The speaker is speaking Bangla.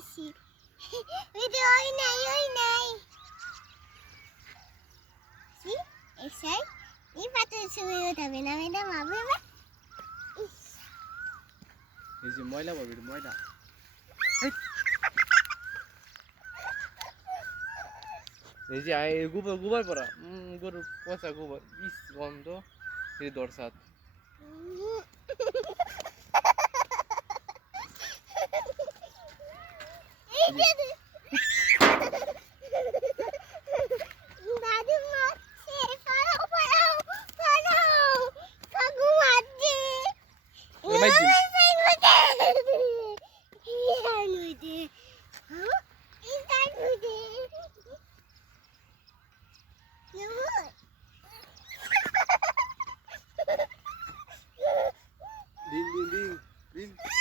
বেশি ভিডিও ওই নাই সি এক্সাই এই পাথর ছবি উঠাবে না ম্যাডাম হবে না এই যে ময়লা পাবি ময়লা এই যে গোবর পড়া গরুর পচা গোবর ইস গন্ধ এই দরসাত din